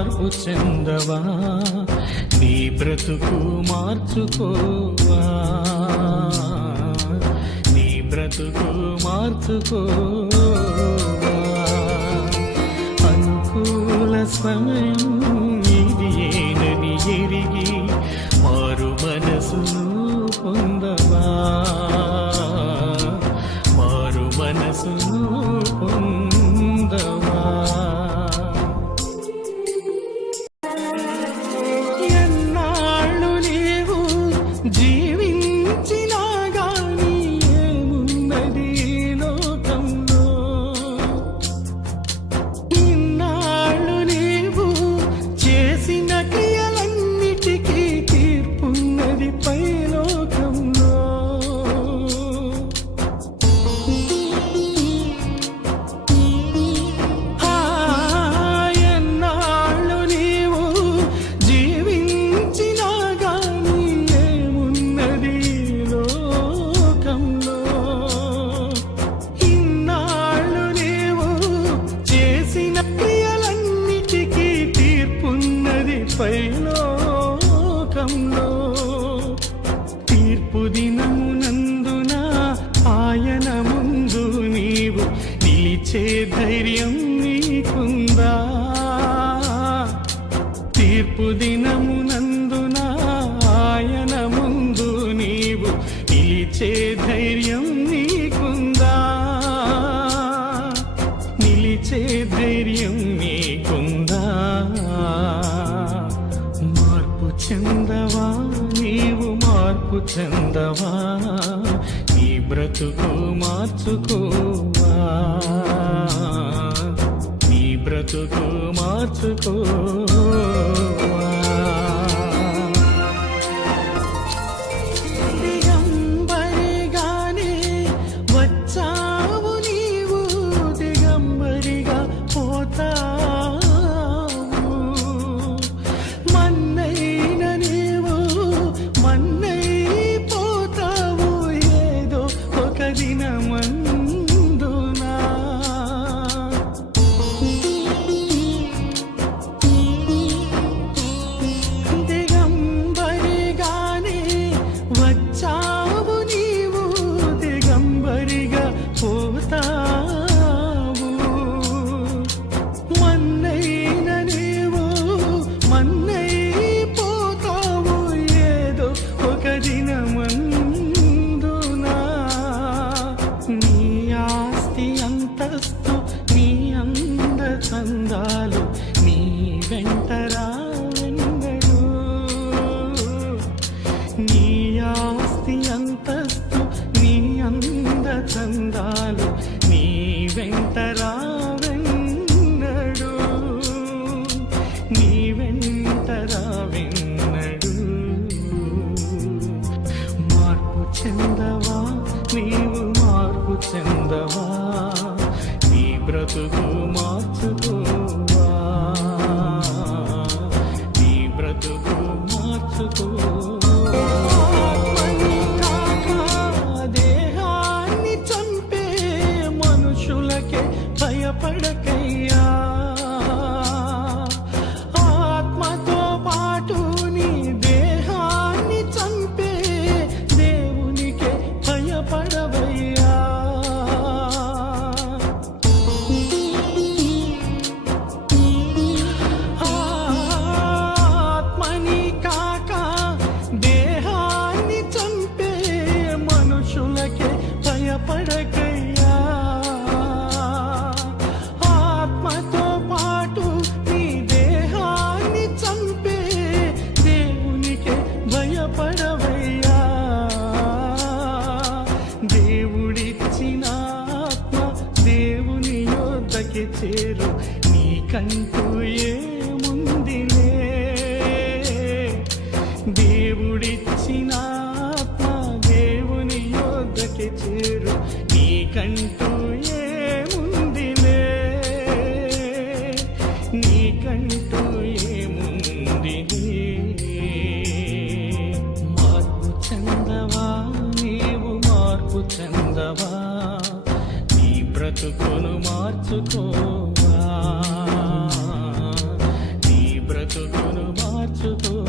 మార్పు చెందవా, నీ బ్రతుకు మార్చుకోవా, నీ బ్రతుకు మార్చుకోవా. అనుకూల సమయం ఇది ఏనని ఎరిగి మారు మనసును పొందవా, మారు మనసును పొందవా. ఎన్నాళ్ళు నీవు జీవించినా గాని ఏమున్నది లోకంలో, ఇన్నాళ్ళు నీవు చేసిన క్రియలన్నిటికీ తీర్పున్నది పైలోకంలో. ఎన్నాళ్ళు నీవు జీవించినా గాని ఏమున్నది లోకంలో, ఇన్నాళ్ళు నీవు చేసిన క్రియలన్నిటికీ తీర్పున్నది పైలోకంలో. తీర్పు దినమునందున ఆయన ముందు నీవు నిలిచే ధైర్యం నీకుందా, తీర్పు దినమునందున ఆయన ముందు నీవు నిలిచే ధైర్యం నీకుందా, నిలిచే ధైర్యం నీకుందా. మార్పు చెందవా, నీవు మార్పు చెందవా, నీ బ్రతుకు మార్చుకోవా, నీ బ్రతుకు మార్చుకోవా. దిగంబరిగానే వచ్చావు నీవు, దిగంబరిగా పోతావు. మన్నైన నీవు మన్నైపోతావు ఏదో ఒక దినమందునా. దిగంబరిగానే వచ్చావు నీవు, దిగంబరిగా పోతావు. మన్నైన నీవు మన్నైపోతావు ఏదో ఒక దినమందునా. నీ ఆస్తి అంతస్తు నీ అంద చందాలు నీ వెంట రావెన్నడు, నీ ఆస్తి అంతస్తు నీ అంద చందాలు నీ వెంట రావెన్నడు, నీ వెంట రావెన్నడు. మార్పు చెందవా, నీవు మార్పు చెందవా, నీ బ్రతుకు మార్చుకోవా, నీ బ్రతుకు మార్చుకోవా. ఆత్మని కాక దేహాన్ని చంపే మనుషులకే భయపడకయ్యా, ఆత్మతో పాటు నీ దేహాన్ని చంపే దేవునికే భయపడవయ్యా. ఆత్మని కాక దేహాన్ని చంపే మనుషులకే భయపడకయ్యా, ఆత్మతో పాటు నీ దేహాన్ని చంపే దేవునికే భయపడవయ్యా. దేవుడిచ్చిన ఆత్మ దేవుని యొద్దకి చేరు, నీకంటూ ఏముందిలే. దేవుడిచ్చిన ఆత్మ దేవుని యొద్దకి చేరు, నీకంటూ ఏముందిలే, నీకంటూ ఏముందిలే. మార్పు చెందవా, నీవు మార్పు చెందవా, నీ బ్రతుకును మార్చుకోవా, నీ పంచుకో